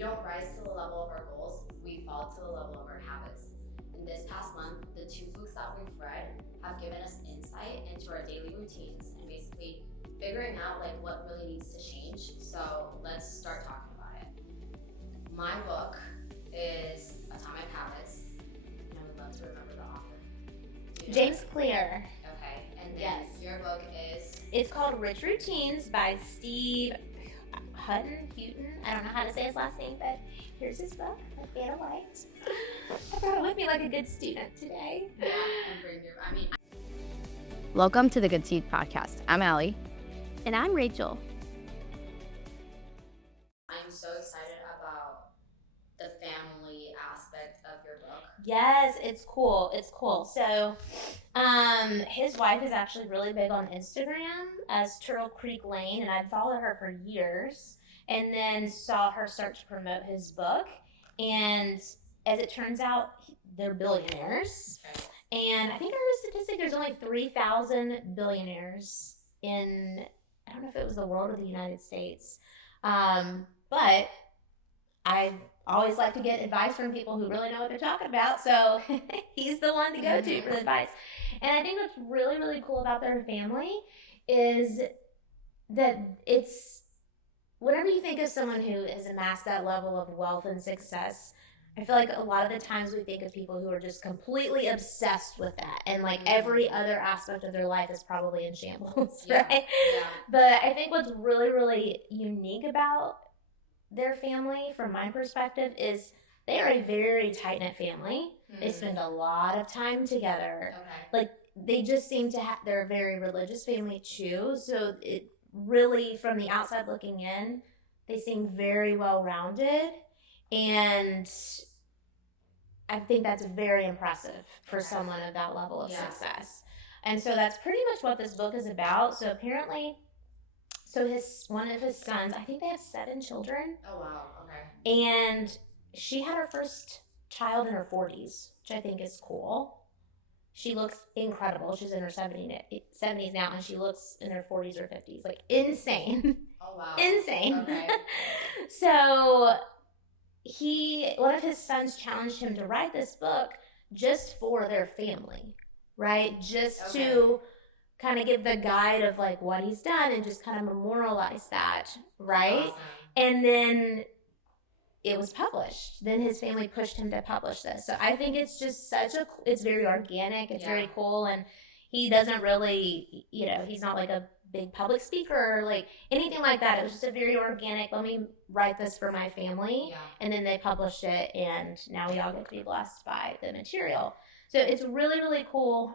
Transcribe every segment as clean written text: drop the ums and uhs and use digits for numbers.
We don't rise to the level of our goals, we fall to the level of our habits. In this past month, the 2 books that we've read have given us insight into our daily routines and basically figuring out like what really needs to change. So let's start talking about it. My book is Atomic Habits, and I would love to remember the author. James Clear. Okay, and then Yes. your book is? It's called Rich Routines by Steve Houghton. I don't know how to say his last name, but here's his book. Vanna White. I brought it with me like a good student today. Yeah, Welcome to the Good Seed Podcast. I'm Allie. And I'm Rachel. I'm so excited about the family aspect of your book. Yes, it's cool. So, his wife is actually really big on Instagram as Turtle Creek Lane, and I've followed her for years, and then saw her start to promote his book. And as it turns out, they're billionaires. Okay. And I think I heard a statistic, there's only 3,000 billionaires in, I don't know if it was the world or the United States. But I always like to get advice from people who really know what they're talking about. So he's the one to go to for the advice. And I think what's really, really cool about their family is that it's, whenever you think of someone who has amassed that level of wealth and success, I feel like a lot of the times we think of people who are just completely obsessed with that, and like every other aspect of their life is probably in shambles, right? Yeah. But I think what's really, really unique about their family, from my perspective, is they are a very tight-knit family. They spend a lot of time together. Okay. Like, they just seem to have, they're a very religious family too, so it really, from the outside looking in, they seem very well-rounded, and I think that's very impressive for someone of that level of success. And so that's pretty much what this book is about. So apparently, one of his sons, I think they have 7 children. Oh, wow. Okay. And she had her first child in her 40s, which I think is cool. She looks incredible. She's in her 70s now, and she looks in her 40s or 50s. Like, insane. Oh, wow. Insane. Okay. So one of his sons challenged him to write this book just for their family, right? Just to kind of give the guide of like what he's done and just kind of memorialize that, right? Awesome. And then it was published. Then his family pushed him to publish this. So I think it's just it's very organic. It's very cool. And he doesn't really, he's not like a big public speaker or like anything like that. It was just a very organic, let me write this for my family. Yeah. And then they published it, and now we all get to be blessed by the material. So it's really, really cool.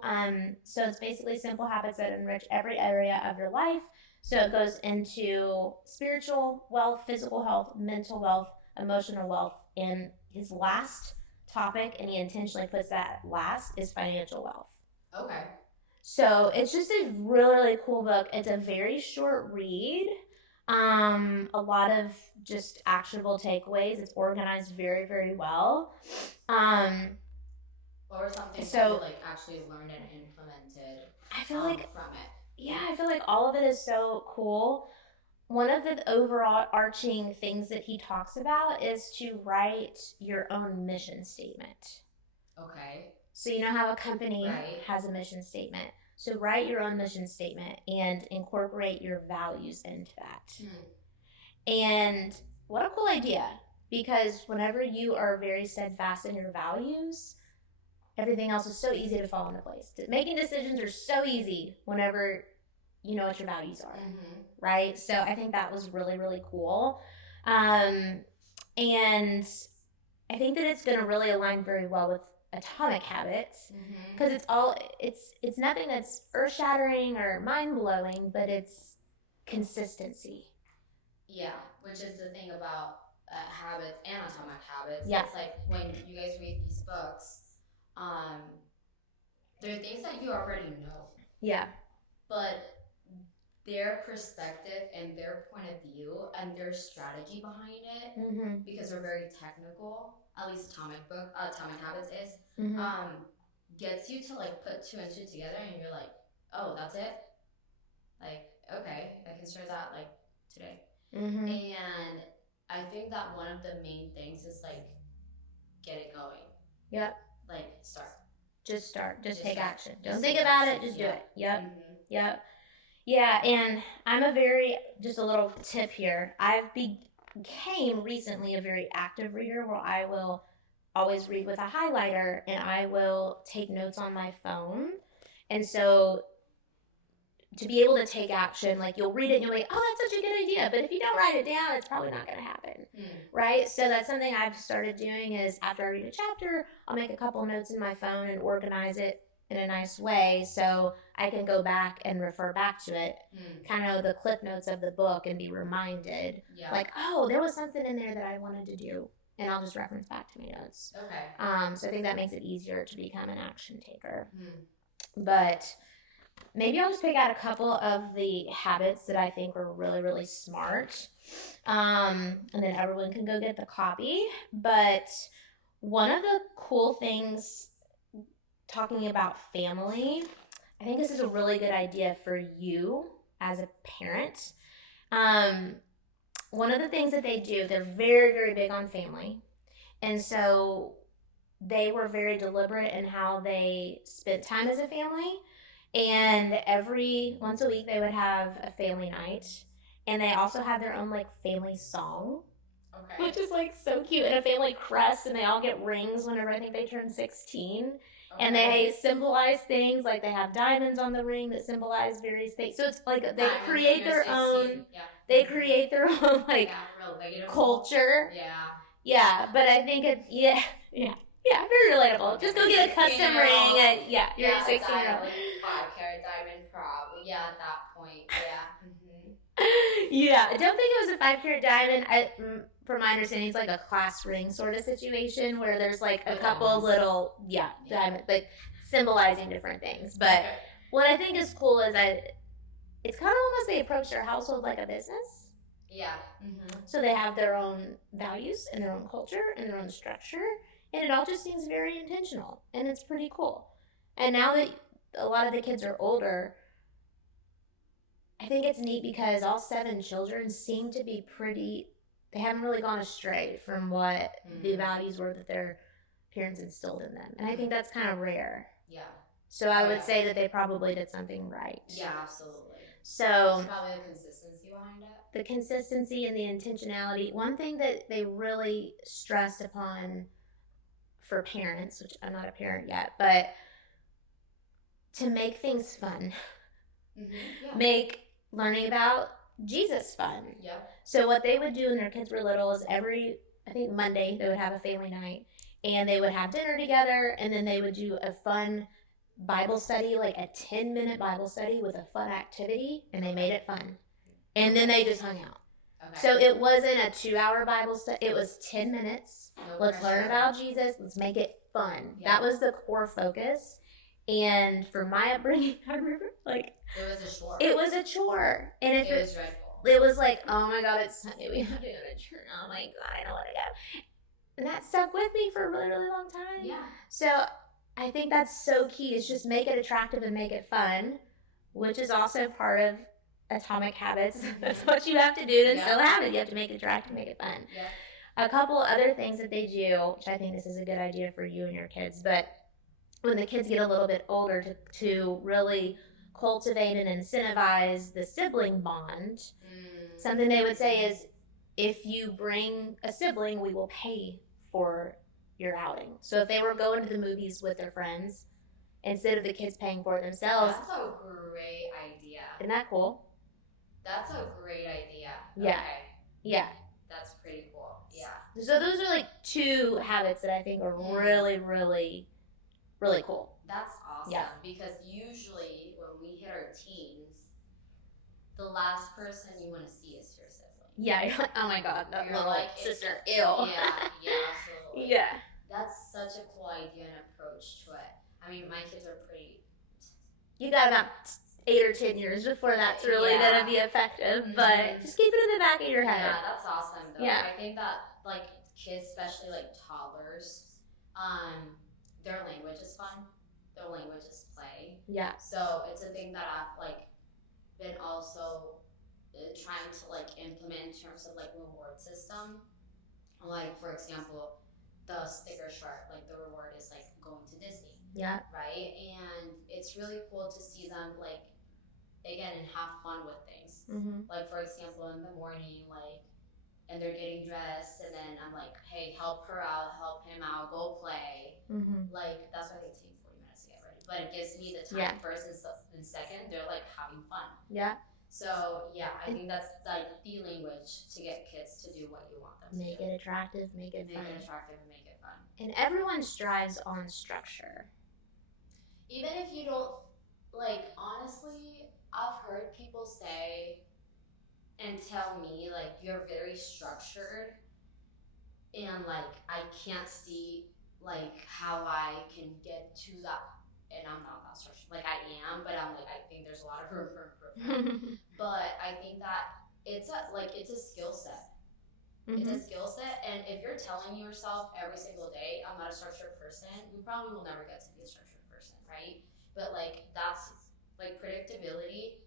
So it's basically simple habits that enrich every area of your life. So it goes into spiritual wealth, physical health, mental wealth, emotional wealth, and his last topic, and he intentionally puts that last, is financial wealth. Okay. So it's just a really, really cool book. It's a very short read. A lot of just actionable takeaways. It's organized very, very well. What were some things that you like actually learned and implemented? I feel like from it. Yeah, I feel like all of it is so cool. One of the overarching things that he talks about is to write your own mission statement. Okay. So you know how a company has a mission statement. So write your own mission statement and incorporate your values into that. And what a cool idea, because whenever you are very steadfast in your values, everything else is so easy to fall into place. Making decisions are so easy whenever you know what your values are, right? So I think that was really, really cool. And I think that it's going to really align very well with Atomic Habits, because it's nothing that's earth-shattering or mind-blowing, but it's consistency. Yeah, which is the thing about habits and Atomic Habits. Yeah. It's like when you guys read these books, there are things that you already know. Yeah. But their perspective and their point of view and their strategy behind it, because they're very technical, at least Atomic Habits is, gets you to like put 2 and 2 together, and you're like, oh, that's it? Like, okay, I can start that like today. And I think that one of the main things is like get it going. Yep. Like start. Just start. Just take start. action. Don't think about it. Just do it. Yep. Mm-hmm. Yep. Yeah, and I'm just a little tip here. I've became recently a very active reader where I will always read with a highlighter and I will take notes on my phone. And so to be able to take action, like you'll read it and you'll be like, oh, that's such a good idea. But if you don't write it down, it's probably not going to happen. Right? So that's something I've started doing is after I read a chapter, I'll make a couple notes in my phone and organize it in a nice way so I can go back and refer back to it, kind of the clip notes of the book and be reminded, like, oh, there was something in there that I wanted to do. And I'll just reference back to my notes. Okay. So I think that makes it easier to become an action taker. But maybe I'll just pick out a couple of the habits that I think are really, really smart. And then everyone can go get the copy. But one of the cool things, talking about family, I think this is a really good idea for you as a parent. One of the things that they do, they're very, very big on family. And so they were very deliberate in how they spent time as a family. And once a week, they would have a family night. And they also had their own, like, family song. Okay. Which is, like, so cute. And a family crest, and they all get rings whenever I think they turn 16. Okay. And they symbolize things, like they have diamonds on the ring that symbolize various things. So it's like they create their own, like, culture. Yeah, but I think yeah, very relatable. Just go get a custom ring. And, you're a 16-year-old. 5-carat diamond, probably. Yeah, at that point. Yeah, I don't think it was a 5-carat diamond. From my understanding, it's like a class ring sort of situation where there's like a couple of little, diamond, like symbolizing different things. But what I think is cool is that it's kind of almost they approach their household like a business. Yeah. So they have their own values and their own culture and their own structure. And it all just seems very intentional. And it's pretty cool. And now that a lot of the kids are older, I think it's neat because all 7 children seem to be they haven't really gone astray from what the values were that their parents instilled in them. And I think that's kind of rare. Yeah. So I would say that they probably did something right. Yeah, absolutely. So there's probably the consistency behind it. The consistency and the intentionality. One thing that they really stressed upon for parents, which I'm not a parent yet, but to make things fun. Make learning about Jesus fun. Yep. So what they would do when their kids were little is I think Monday, they would have a family night and they would have dinner together and then they would do a fun Bible study, like a 10-minute Bible study with a fun activity, and they made it fun. And then they just hung out. Okay. So it wasn't a 2-hour Bible study. It was 10 minutes. Let's learn about Jesus. Let's make it fun. That was the core focus. And for my upbringing, I remember, like, it was a chore. It was a chore. And if it was dreadful. It was like, oh my God, it's Sunday. We have to go to church. Oh my God, I don't want to go. And that stuck with me for a really, really long time. Yeah. So I think that's so key, is just make it attractive and make it fun, which is also part of Atomic Habits. That's what you have to do to instill a habit. You have to make it attractive, make it fun. A couple other things that they do, which I think this is a good idea for you and your kids, but when the kids get a little bit older, to really cultivate and incentivize the sibling bond, something they would say is, if you bring a sibling, we will pay for your outing. So if they were going to the movies with their friends, instead of the kids paying for it themselves. That's a great idea. Isn't that cool? That's a great idea. Yeah. Okay. Yeah. That's pretty cool. Yeah. So those are like 2 habits that I think are really, really, really cool. That's awesome. Yeah. Because usually when we hit our teens, the last person you want to see is your sibling. Yeah, you're like, oh my God, that little like, sister, ew. Yeah, absolutely. Yeah. That's such a cool idea and approach to it. I mean, my kids are pretty... You got about 8 or 10 years before that's really going to be effective, but just keep it in the back of your head. Yeah, that's awesome, though. Yeah. I think that, like, kids, especially, like, toddlers, their language is fun. Their language is play. Yeah. So it's a thing that I've, like, been also trying to like implement in terms of like reward system. Like for example, the sticker chart, like the reward is like going to Disney. Yeah. Right? And it's really cool to see them like again and have fun with things. Mm-hmm. Like for example, in the morning, like and they're getting dressed, and then I'm like, hey, help her out, help him out, go play. Mm-hmm. Like that's why they take 40 minutes to get ready, but it gives me the time first and second. They're like having fun. Yeah. So yeah, I think that's like the language to get kids to do what you want them to make do. It attractive, make it fun. Make it attractive and make it fun. And everyone strives on structure. Even if you don't, like, honestly, I've heard people say and tell me, like, you're very structured, and, like, I can't see, like, how I can get to that, and I'm not that structured. Like, I am, but I'm like, I think there's a lot of room for improvement. But I think that it's a skill set. Mm-hmm. It's a skill set, and if you're telling yourself every single day, I'm not a structured person, you probably will never get to be a structured person, right? But like that's like predictability,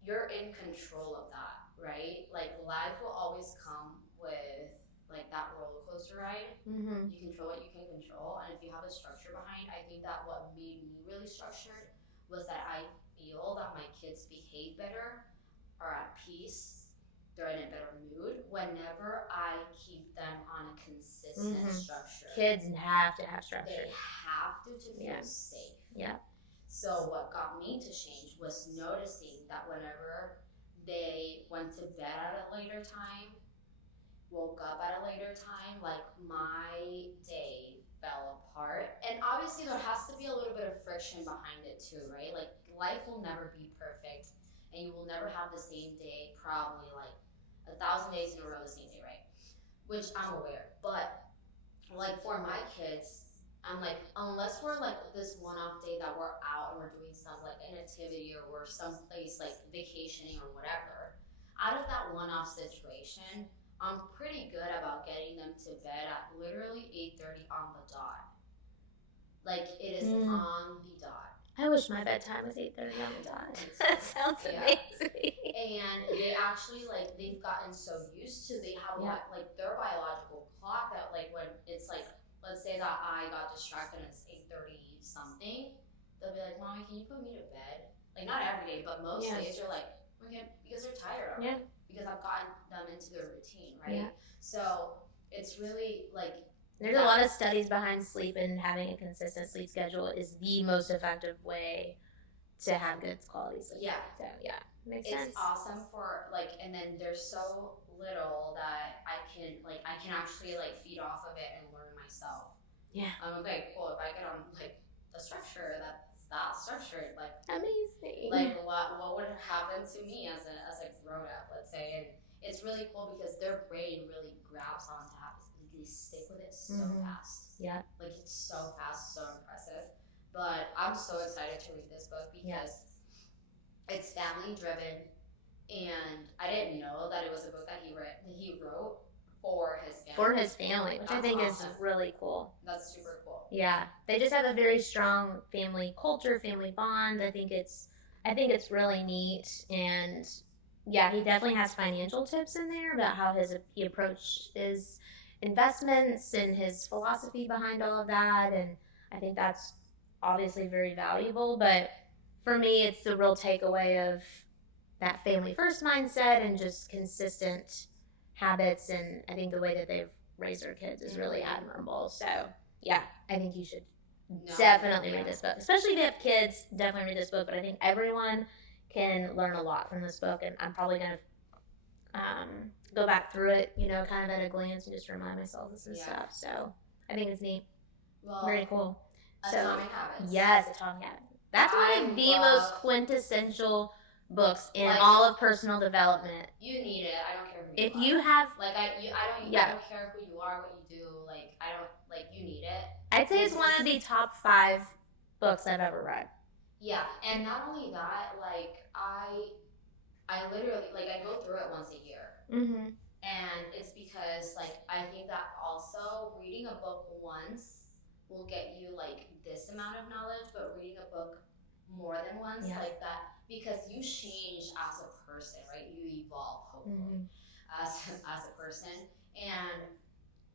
you're in control of that, right? Like life will always come with like that roller coaster ride. Mm-hmm. You control what you can control, and if you have a structure behind, I think that what made me really structured was that I feel that my kids behave better, are at peace, they're in a better mood whenever I keep them on a consistent structure. Kids have to have structure. They have to feel safe. Yeah. So what got me to change was noticing that whenever they went to bed at a later time, woke up at a later time, like my day fell apart. And obviously there has to be a little bit of friction behind it too, right? Like life will never be perfect, and you will never have the same day probably like 1,000 days in a row the same day, right? Which I'm aware. But like for my kids, I'm like, unless we're like this one-off day that we're out and we're doing some like an activity or we're someplace like vacationing or whatever, out of that one-off situation, I'm pretty good about getting them to bed at literally 8:30 on the dot. Like it is on the dot. I wish my bedtime was 8:30 on the dot. That sounds amazing. And they actually like they've gotten so used to, they have like their biological clock that like when it's like, let's say that I got distracted and it's 8:30 something, they'll be like, Mommy, can you put me to bed? Like not every day, but most days you're like, okay, because they're tired already. Because I've gotten them into their routine, right? So it's really like there's a lot of studies behind sleep, and having a consistent sleep schedule is the most effective way to have good quality sleep. Yeah. So makes sense. It's awesome for like, and then there's so little that I can actually like feed off of it and learn myself. Yeah. I'm okay, cool. If I get on like the structure that's that structured, like amazing. Like what would happen to me as a grown up, let's say, and it's really cool because their brain really grabs onto habits. They stick with it so fast. Yeah. Like it's so fast, so impressive. But I'm so excited to read this book because it's family driven, and I didn't know that it was a book that he wrote for his family. For his family, which I think is really cool. That's super cool. Yeah. They just have a very strong family culture, family bond. I think it's really neat, and yeah, he definitely has financial tips in there about how he approached his investments and his philosophy behind all of that, and I think that's obviously very valuable. But for me, it's the real takeaway of that family first mindset and just consistent habits, and I think the way that they've raised their kids is really admirable. So yeah, I think you should definitely read this book, especially if you have kids. Definitely read this book, but I think everyone can learn a lot from this book, and I'm probably gonna go back through it, kind of at a glance and just remind myself of some stuff. So I think it's neat. Well, very cool. Atomic Habits. Yes, Atomic Habits. That's one of the most quintessential books in all of personal development. You need it. I don't care who if you are. You have like I don't care who you are, what you do. Like I don't like you need it. I'd say it's one of the top 5 books I've ever read. Yeah, and not only that, like I literally like I go through it once a year. Mm-hmm. And it's because like I think that also reading a book once will get you like this amount of knowledge, but reading a book more than once, Yeah. like that, because you change as a person, right? You evolve, hopefully, as a person. And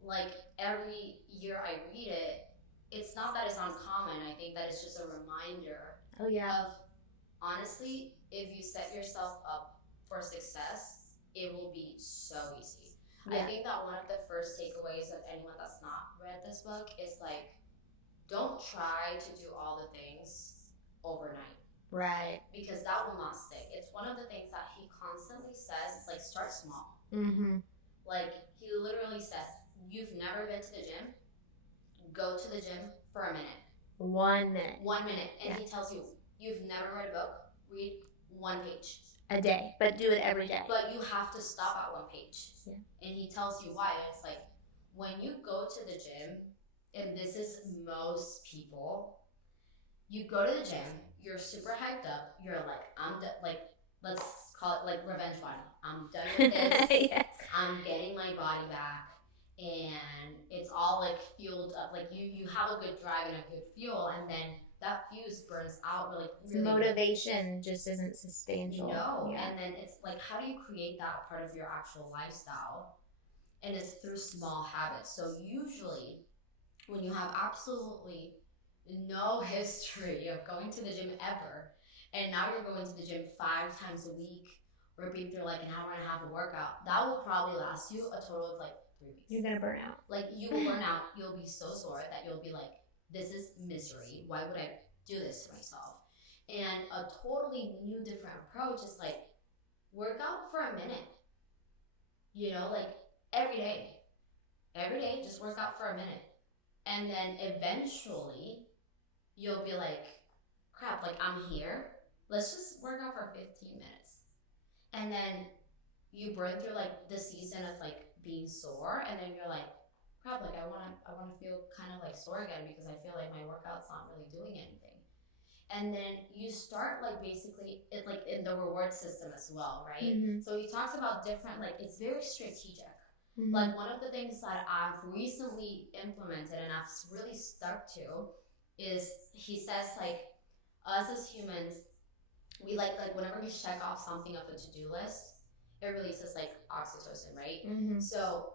like every year I read it, it's not that it's uncommon. I think that it's just a reminder Oh yeah. of, honestly, if you set yourself up for success, it will be so easy. Yeah. I think that one of the first takeaways of anyone that's not read this book is like, don't try to do all the things overnight. Right. Because that will not stick. It's one of the things that he constantly says. It's like, start small. Like, he literally says, you've never been to the gym? Go to the gym for a minute. 1 minute. 1 minute. And he tells you, you've never read a book? Read 1 page. A day, but do it every day. But you have to stop at 1 page. Yeah. And he tells you why. It's like, when you go to the gym, and this is most people, you go to the gym, you're super hyped up, you're like, I'm done, like, let's call it like revenge body. I'm done with this. Yes. I'm getting my body back, and it's all like fueled up. Like you have a good drive and a good fuel, and then that fuse burns out. Really, motivation just isn't sustainable. No, yeah. And then it's like, how do you create that part of your actual lifestyle? And it's through small habits. So usually, when you have absolutely no history of going to the gym ever, and now you're going to the gym 5 times a week, ripping through like an hour and a half of workout, that will probably last you a total of like 3 weeks. You're gonna burn out. Like, you will burn out. You'll be so sore that you'll be like, this is misery. Why would I do this to myself? And a totally new, different approach is like, work out for a minute. You know, like every day. Every day, just work out for a minute. And then eventually, you'll be like, crap, like I'm here. Let's just work out for 15 minutes. And then you burn through like the season of like being sore, and then you're like, crap, like I wanna feel kind of like sore again because I feel like my workout's not really doing anything. And then you start like basically it like in the reward system as well, right? So he talks about different, like, it's very strategic. Like, one of the things that I've recently implemented and I've really stuck to is, he says like, us as humans, we like whenever we check off something off a to-do list, it releases like oxytocin, right? So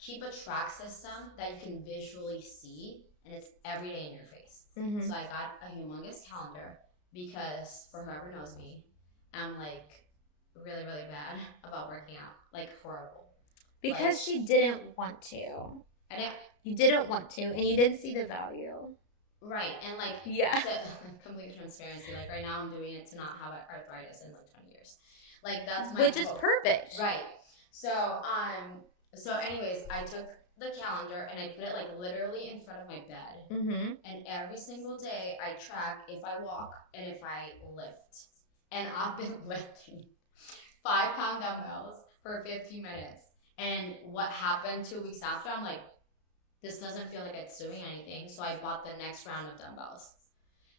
keep a track system that you can visually see, and it's every day in your face. So I got a humongous calendar because, for whoever knows me, I'm like really, really bad about working out, like horrible. Because like, she didn't want to. You didn't want to, and you didn't see the value. Right, and like, complete transparency. Like, right now I'm doing it to not have arthritis in like 20 years. Like, that's my Which is perfect. Right. So anyways, I took the calendar and I put it like literally in front of my bed. And every single day I track if I walk and if I lift. And I've been lifting 5-pound dumbbells for 15 minutes. And what happened 2 weeks after, I'm like, this doesn't feel like it's doing anything. So I bought the next round of dumbbells.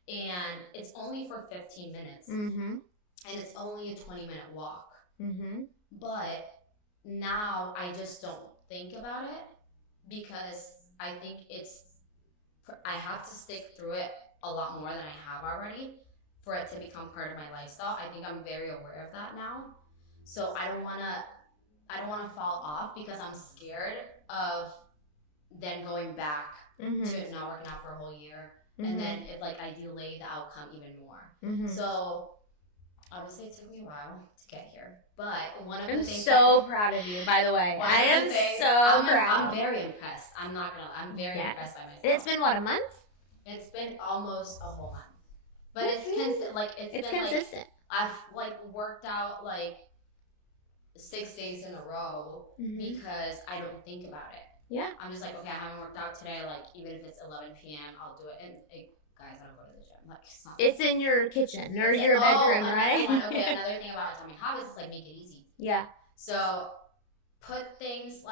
And it's only for 15 minutes. And it's only a 20-minute walk. But now I just don't think about it because I think I have to stick through it a lot more than I have already for it to become part of my lifestyle. I think I'm very aware of that now. So I don't want to fall off because I'm scared of then going back to not working out for a whole year. And then I delay the outcome even more. So obviously it took me a while to get here. But one of the things I'm so proud of you, by the way. I am so proud. I'm very impressed. I'm very impressed by myself. And it's been what, a month? It's been almost a whole month. But it's consistent. I've worked out 6 days in a row because I don't think about it. Yeah. I'm just like, okay, I haven't worked out today. Even if it's 11 p.m., I'll do it. And guys, I don't go to the gym. It's in your kitchen or your bedroom, right? Okay, another thing about Atomic Habits is make it easy. Yeah. So put things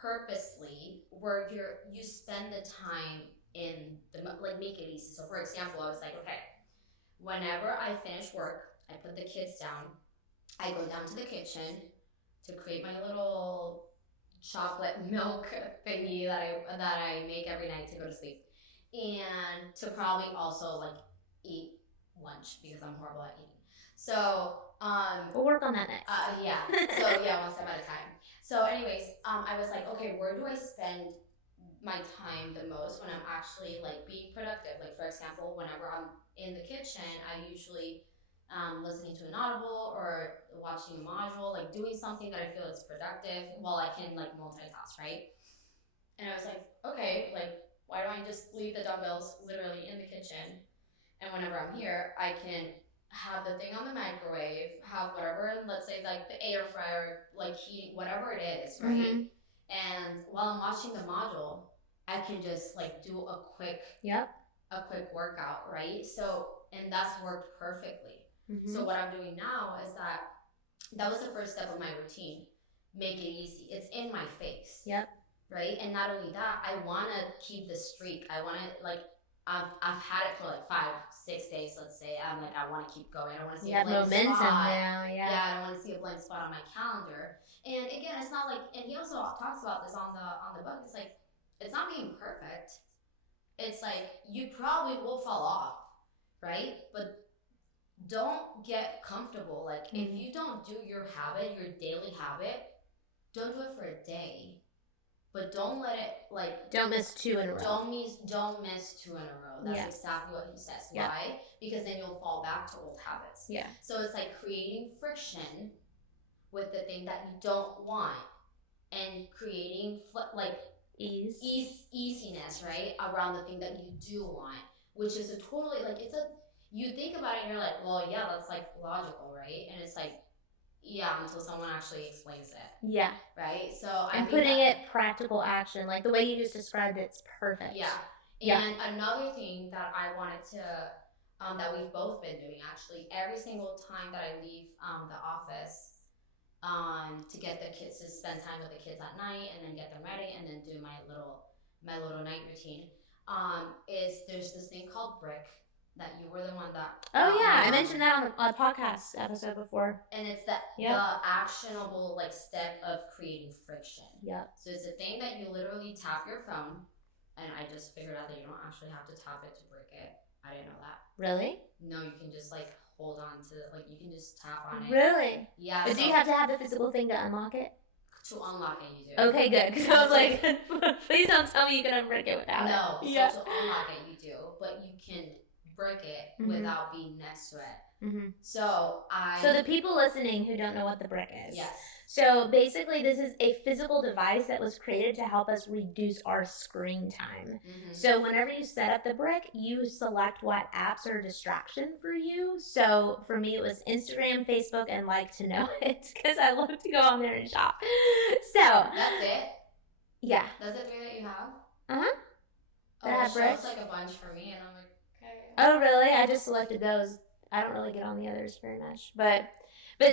purposely where you spend the time in the make it easy. So for example, I was like, okay, whenever I finish work, I put the kids down. I go down to the kitchen to create my little chocolate milk thingy that I make every night to go to sleep, and to probably also eat lunch because I'm horrible at eating. So we'll work on that next. Yeah. So yeah, one step at a time. So anyways, I was like, okay, where do I spend my time the most when I'm actually like being productive? Like for example, whenever I'm in the kitchen, I usually listening to an audible or watching a module, like doing something that I feel is productive while I can like multitask, right? And I was like, okay, like why don't I just leave the dumbbells literally in the kitchen, and whenever I'm here, I can have the thing on the microwave, have whatever, let's say like the air fryer, like heating, whatever it is, right? Mm-hmm. And while I'm watching the module, I can just like do a quick workout, right? So, and that's worked perfectly. Mm-hmm. So what I'm doing now is that was the first step of my routine. Make it easy. It's in my face. Yep. Right? And not only that, I want to keep the streak. I want to like, I've had it for like 5-6 days, let's say. I'm like, I want to keep going. I don't want to see a blank momentum spot. now. Yeah. Yeah, I don't want to see a blank spot on my calendar. And again, it's not like, and he also talks about this on the book. It's like, it's not being perfect. It's like you probably will fall off, right? But don't get comfortable. Like if you don't do your habit, your daily habit, don't do it for a day. But don't let it like don't miss 2 in a row. Don't miss 2 in a row. That's exactly what he says. Yeah. Why? Because then you'll fall back to old habits. Yeah. So it's like creating friction with the thing that you don't want, and creating like easiness, right, around the thing that you do want, which is a totally like you think about it and you're like, well, yeah, that's like logical, right? And it's like, yeah, until someone actually explains it. Yeah. Right? So I'm putting it practical action. Like the way you just described it's perfect. Yeah. And another thing that I wanted to, that we've both been doing actually, every single time that I leave the office to get the kids, to spend time with the kids at night and then get them ready and then do my little night routine, is there's this thing called Brick that you were the one that... Oh, yeah. I mentioned that on a podcast episode before. And it's the actionable like step of creating friction. Yeah. So it's a thing that you literally tap your phone, and I just figured out that you don't actually have to tap it to break it. I didn't know that. Really? No, you can just like hold on to it. Like you can just tap on it. Really? Yeah. But do you have to have the physical thing to unlock it? To unlock it, you do. Okay, good. Because I was like, please don't tell me you can unbreak it without it. No. Yeah. So to unlock it, you do. But you can break it without being next to it. Mm-hmm. So the people listening who don't know what the brick is. Yes. So basically this is a physical device that was created to help us reduce our screen time. Mm-hmm. So whenever you set up the brick, you select what apps are a distraction for you. So for me it was Instagram, Facebook, and Like to Know It, because I love to go on there and shop. So that's it? Yeah. That's the three that you have? Uh-huh. That shows like a bunch for me, and I'm like, okay. Oh really? I just selected those. I don't really get on the others very much. But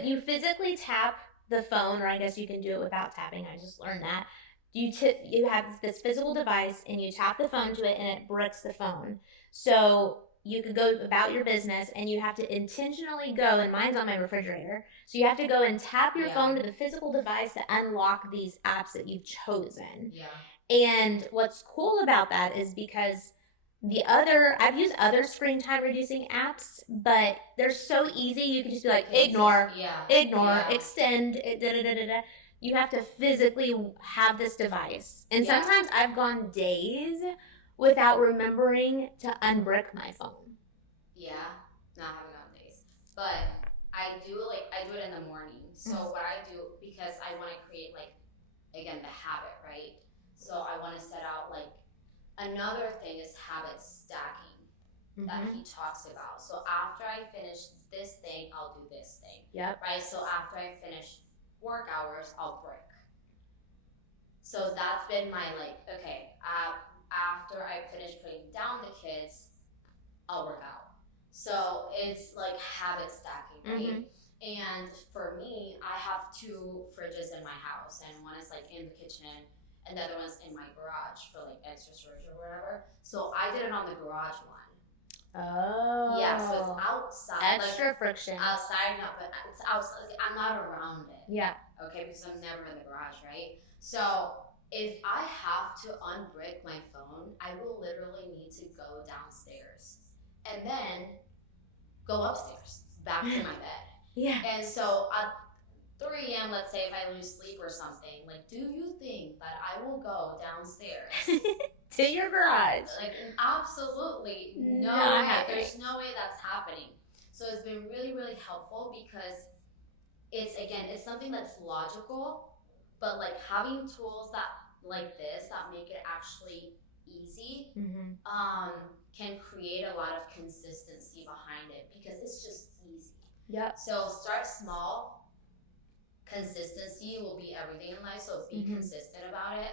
you physically tap the phone, or I guess you can do it without tapping. I just learned that. You have this physical device, and you tap the phone to it, and it bricks the phone. So you could go about your business, and you have to intentionally go, and mine's on my refrigerator, so you have to go and tap your phone to the physical device to unlock these apps that you've chosen. Yeah. And what's cool about that is because I've used other screen time reducing apps, but they're so easy. You can just be like, ignore, extend, You have to physically have this device. And sometimes I've gone days without remembering to unbrick my phone. Yeah, not having gone days. But I do it in the morning. So what I do, because I want to create again, the habit, right? So I want to set out another thing is habit stacking that he talks about. So after I finish this thing, I'll do this thing. Yep. Right? So after I finish work hours, I'll break. So that's been my after I finish putting down the kids, I'll work out. So it's like habit stacking, right? And for me, I have 2 fridges in my house, and one is in the kitchen, and the other one's in my garage for extra storage or whatever. So I did it on the garage one. Oh. Yeah, so it's outside. Extra friction. Outside, no, but it's outside. I'm not around it. Yeah. Okay, because I'm never in the garage, right? So if I have to unbrick my phone, I will literally need to go downstairs. And then go upstairs, back to my bed. Yeah. And so at 3 a.m., let's say if I lose sleep or something, like, do you think that I will go downstairs to your garage? Like, absolutely no Not way. happening. There's no way that's happening. So it's been really, really helpful because it's something that's logical, but like having tools that like this that make it actually easy can create a lot of consistency behind it because it's just easy. Yep. So start small. Consistency will be everything in life, so be consistent about it.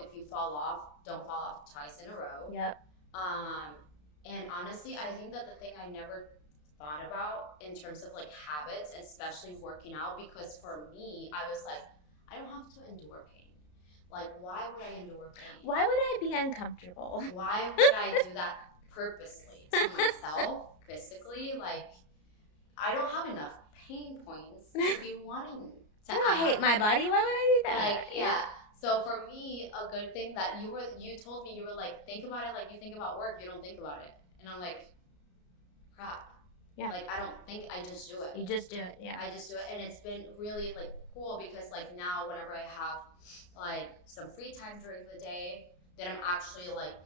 If you fall off, don't fall off twice in a row. Yep. And honestly, I think that the thing I never thought about in terms of like habits, especially working out, because for me, I was like, I don't have to endure pain. Like, why would I endure pain? Why would I be uncomfortable? Why would I do that purposely to myself, physically? Like, I don't have enough pain points to be wanting to I hate my body. Why would I do that? Like, yeah. So for me, a good thing that you told me, you were like, think about it like you think about work, you don't think about it. And I'm like, crap. Yeah. Like, I don't think, I just do it. You just do it, yeah. I just do it. And it's been really like cool because like now whenever I have like some free time during the day, then I'm actually like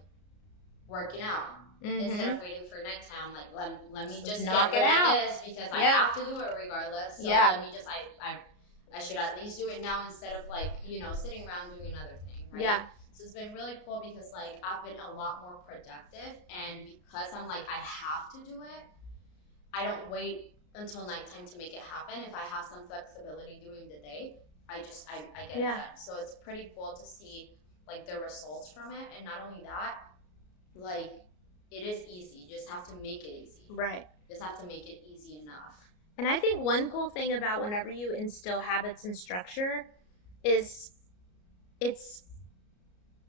working out. Instead of waiting for nighttime, like let me just knock get it out. This because I have to do it regardless. So let me just I should at least do it now instead of like, sitting around doing another thing, right? Yeah. So it's been really cool because like I've been a lot more productive, and because I'm like I have to do it, I don't wait until nighttime to make it happen. If I have some flexibility during the day, I get it done. So it's pretty cool to see like the results from it, and not only that, like it is easy. You just have to make it easy. Right. Just have to make it easy enough. And I think one cool thing about whenever you instill habits and structure is it's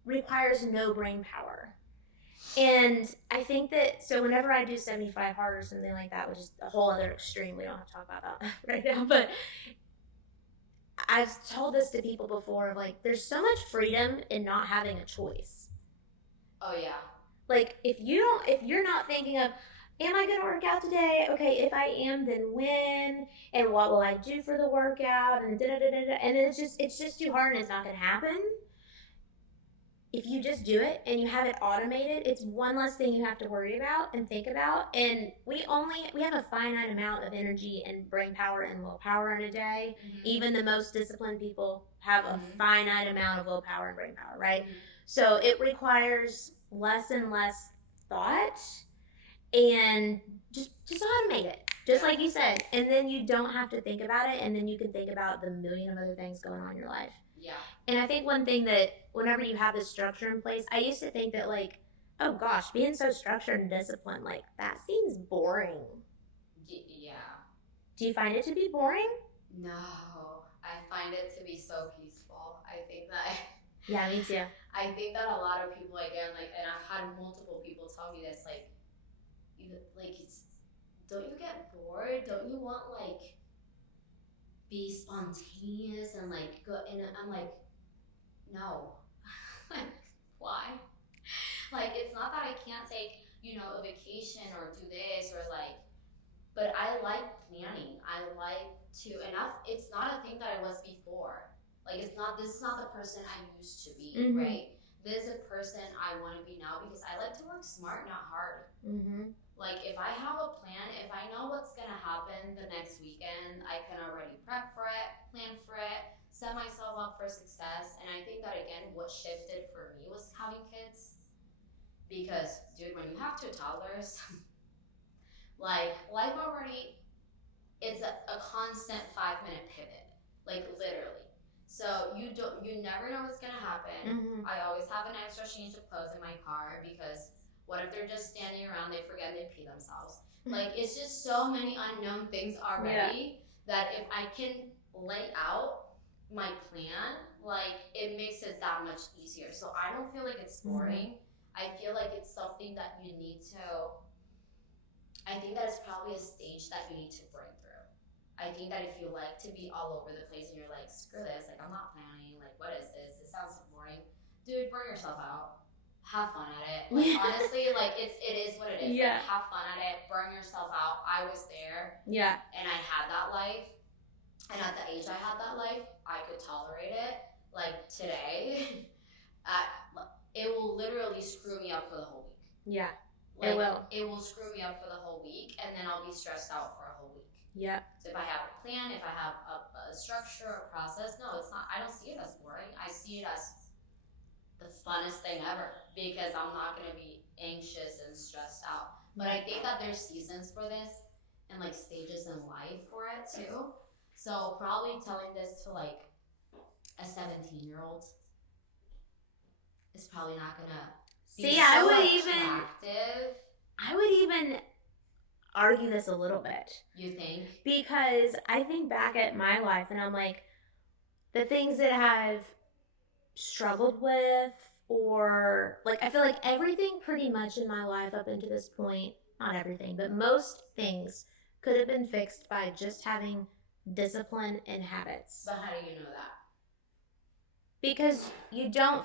requires no brain power. And I think that, so whenever I do 75 hard or something like that, which is a whole other extreme, we don't have to talk about that right now, but I've told this to people before, like, there's so much freedom in not having a choice. Oh, yeah. Like, if you're not thinking of, am I going to work out today? Okay, if I am, then when? And what will I do for the workout? And da-da-da-da-da. And then it's just too hard and it's not going to happen. If you just do it and you have it automated, it's one less thing you have to worry about and think about. And we have a finite amount of energy and brain power and willpower in a day. Even the most disciplined people have a finite amount of willpower and brain power, right? So it requires less and less thought, and just automate it, just like you said. And then you don't have to think about it, and then you can think about the million of other things going on in your life. Yeah. And I think one thing that whenever you have this structure in place, I used to think that, like, oh gosh, being so structured and disciplined, like, that seems boring. Yeah. Do you find it to be boring? No, I find it to be so peaceful. I think that. Yeah, me too. I think that a lot of people, again, like, and I've had multiple people tell me this, like, don't you get bored? Don't you want, like, be spontaneous and like go? And I'm like, no. Like, why? Like, it's not that I can't take, a vacation or do this or like, but I like planning. I like to, and it's not a thing that I was before. Like, this is not the person I used to be, right? This is a person I want to be now because I like to work smart, not hard. Like, if I have a plan, if I know what's going to happen the next weekend, I can already prep for it, plan for it, set myself up for success. And I think that, again, what shifted for me was having kids. Because, dude, when you have 2 toddlers, like, life already, it's a constant 5-minute pivot. Like, literally. So you never know what's going to happen. I always have an extra change of clothes in my car because what if they're just standing around, they forget they pee themselves? Like, it's just so many unknown things already that if I can lay out my plan, like, it makes it that much easier. So I don't feel like it's boring. I feel like it's something that you need to, I think that it's probably a stage that you need to bring through. I think that if you like to be all over the place and you're like, screw this, like, I'm not planning, like, what is this? It sounds boring. Dude, burn yourself out. have fun at it. Like, honestly, like, it is what it is. Yeah. Like, have fun at it. Burn yourself out. I was there. Yeah. And I had that life. And at the age I had that life, I could tolerate it. Like, today, it will literally screw me up for the whole week. Yeah, like, it will. It will screw me up for the whole week, and then I'll be stressed out for a whole week. Yeah. So if I have a plan, if I have a structure, a process, no, it's not. I don't see it as boring. I see it as the funnest thing ever, because I'm not going to be anxious and stressed out. But I think that there's seasons for this and like stages in life for it too. So probably telling this to like a 17-year-old is probably not going to be so I would even argue this a little bit. You think? Because I think back at my life and I'm like, the things that I've struggled with, or like, I feel like everything pretty much in my life up until this point, not everything, but most things could have been fixed by just having discipline and habits. But how do you know that? Because you don't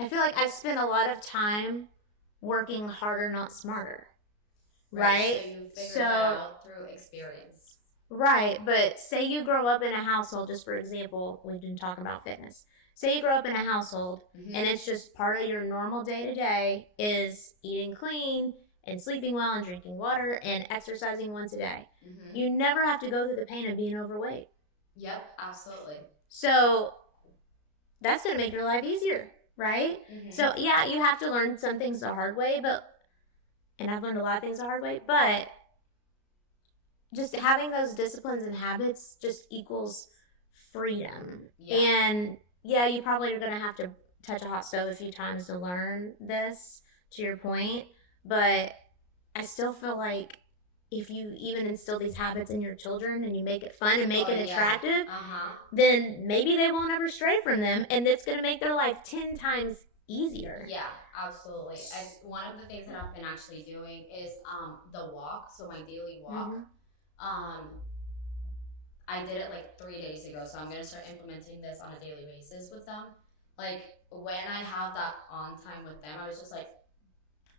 I feel like I've spent a lot of time working harder, not smarter. Right? So you figure that out through experience. Right, but say you grow up in a household, just for example, we've been talking about fitness. Say you grow up in a household and it's just part of your normal day-to-day is eating clean and sleeping well and drinking water and exercising once a day. You never have to go through the pain of being overweight. Yep, absolutely. So that's going to make your life easier, right? So yeah, you have to learn some things the hard way, and I've learned a lot of things the hard way, but just having those disciplines and habits just equals freedom. Yeah. And yeah, you probably are going to have to touch a hot stove a few times to learn this, to your point, but I still feel like if you even instill these habits in your children and you make it fun and make it attractive, then maybe they won't ever stray from them, and it's going to make their life 10 times easier. Yeah, absolutely. One of the things that I've been actually doing is the walk, so my daily walk. I did it like 3 days ago, so I'm going to start implementing this on a daily basis with them. Like, when I have that on time with them, I was just like,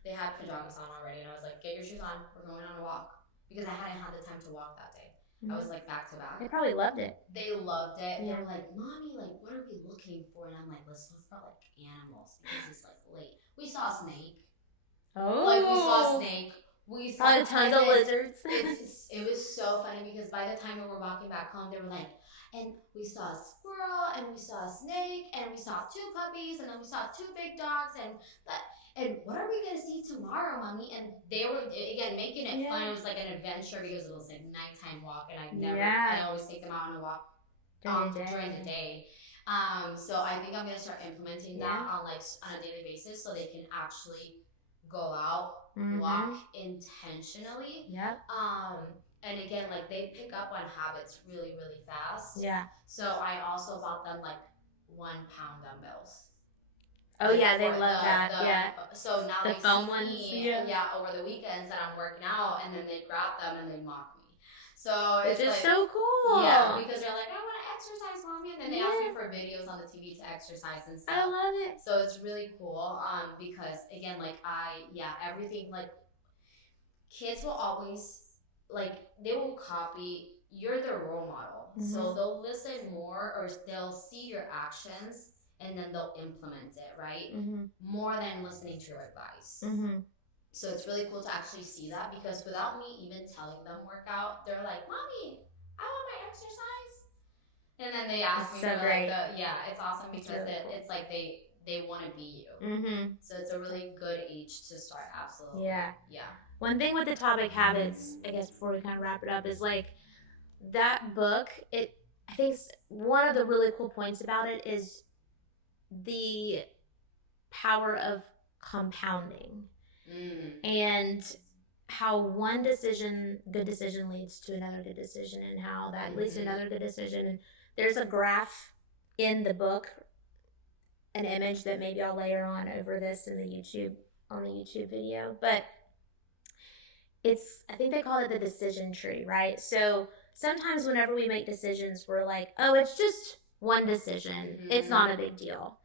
they had pajamas on already, and I was like, get your shoes on, we're going on a walk. Because I hadn't had the time to walk that day. I was like back to back. They probably loved it. They loved it. Yeah. They were like, Mommy, like, what are we looking for? And I'm like, let's look for like animals, because it's like late. We saw a snake. Oh. Like, we saw a snake. We saw tons of lizards. It was so funny, because by the time we were walking back home, they were like, and we saw a squirrel, and we saw a snake, and we saw 2 puppies, and then we saw 2 big dogs, and what are we gonna see tomorrow, Mommy? And they were again making it fun. It was like an adventure, because it was like nighttime walk, and I always take them out on a walk during the day. So I think I'm gonna start implementing that on a daily basis, so they can actually go out, walk intentionally. Yeah. And again, like, they pick up on habits really, really fast. Yeah. So I also bought them like 1 pound dumbbells. Oh yeah, they love that. So now the they foam see ones. me, over the weekends that I'm working out, and then they grab them and they mock me. So it's just like, so cool. Yeah, because they're like, I want to exercise, Mommy, and then they ask me for videos on the TV to exercise and stuff. I love it. So it's really cool. Because again, like, everything, like, kids will always, like, they will copy. You're their role model, so they'll listen more, or they'll see your actions, and then they'll implement it, right? More than listening to your advice. So it's really cool to actually see that, because without me even telling them work out, they're like, Mommy, I want my exercise. And then they ask me, so great. It's awesome, because really cool. It's like they want to be you. So it's a really good age to start, absolutely. Yeah. One thing with the topic habits, I guess before we kind of wrap it up, is like that book, I think one of the really cool points about it is the power of compounding and how one good decision leads to another good decision, and how that leads to another good decision. And there's a graph in the book, an image that maybe I'll layer on over this on the YouTube video, but I think they call it the decision tree, right? So sometimes whenever we make decisions, we're like, oh, it's just one decision. It's not a big deal.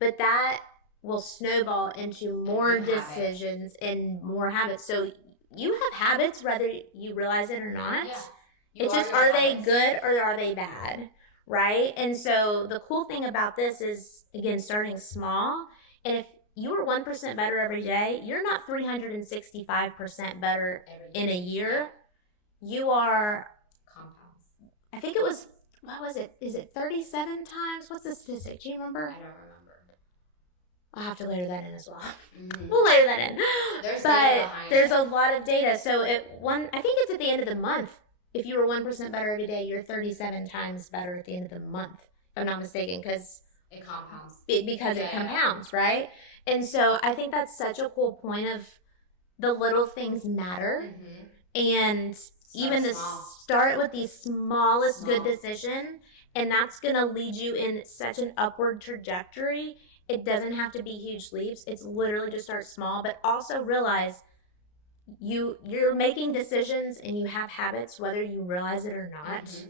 But that will snowball into more decisions and more habits. So you have habits whether you realize it or not. Yeah. It's just, are they good or are they bad? Right? And so the cool thing about this is, again, starting small. And if you are 1% better every day, you're not 365% better in a year. You are compounds. I think it was, what was it? Is it 37 times? What's the statistic? Do you remember? I don't remember. I'll have to layer that in as well. Mm-hmm. We'll layer that in. There's a lot of data. So I think it's at the end of the month. If you were 1% better every day, you're 37 times better at the end of the month, if I'm not mistaken, because it compounds. It compounds, right? And so I think that's such a cool point of the little things matter. And start with the smallest good decision, and that's going to lead you in such an upward trajectory. It doesn't have to be huge leaps. It's literally just start small, but also realize you're making decisions and you have habits whether you realize it or not.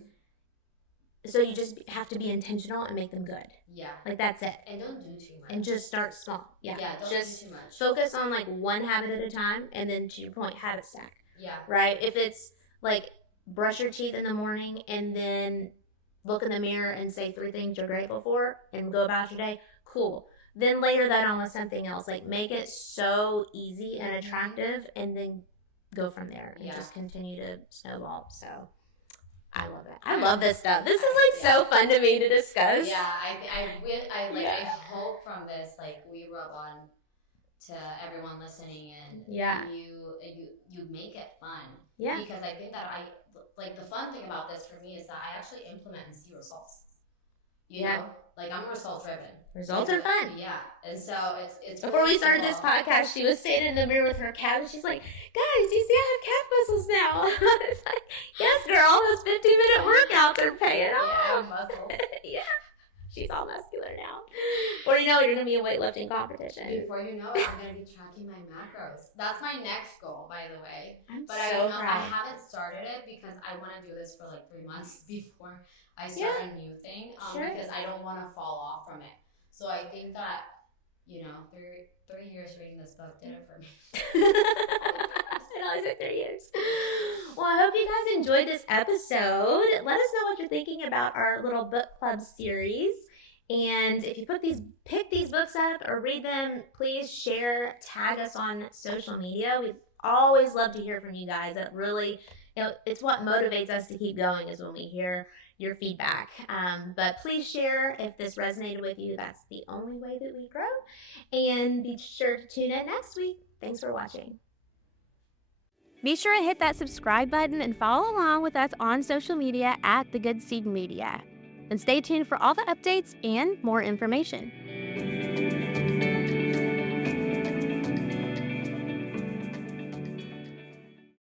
So you just have to be intentional and make them good. Yeah. Like, that's it. And don't do too much. And just start small. Yeah. Don't do too much. Focus on like one habit at a time, and then, to your point, habit stack. Yeah. Right? If it's like brush your teeth in the morning and then look in the mirror and say 3 things you're grateful for and go about your day, cool. Then layer that on with something else. Like, make it so easy and attractive, and then go from there and just continue to snowball. So I love it. I love this stuff. This is like so fun to me to discuss. Yeah, I hope from this, like, we rub on to everyone listening, and you make it fun. Yeah. Because I think that the fun thing about this for me is that I actually implement and see results. You know? Like, I'm result driven. Results are fun. Yeah. And so it's before we started this podcast, she was standing in the mirror with her calf, and she's like, guys, do you see I have calf muscles now? It's like, yes, girl, those 15-minute workouts are paying off. Muscles. Yeah. She's all muscular now. Or you know, you're going to be in weightlifting competition. Before you know it, I'm going to be tracking my macros. That's my next goal, by the way. I haven't started it because I want to do this for like 3 months before I start a new thing. Because I don't want to fall off from it. So I think that, 3 years reading this book did it for me. It only took 3 years. Well, I hope you guys enjoyed this episode. Let us know what you're thinking about our little book club series. And if you pick these books up or read them, please share, tag us on social media. We'd always love to hear from you guys. That really, it's what motivates us to keep going, is when we hear your feedback. But please share if this resonated with you. That's the only way that we grow. And be sure to tune in next week. Thanks for watching. Be sure to hit that subscribe button and follow along with us on social media at The Good Seed Media. And stay tuned for all the updates and more information.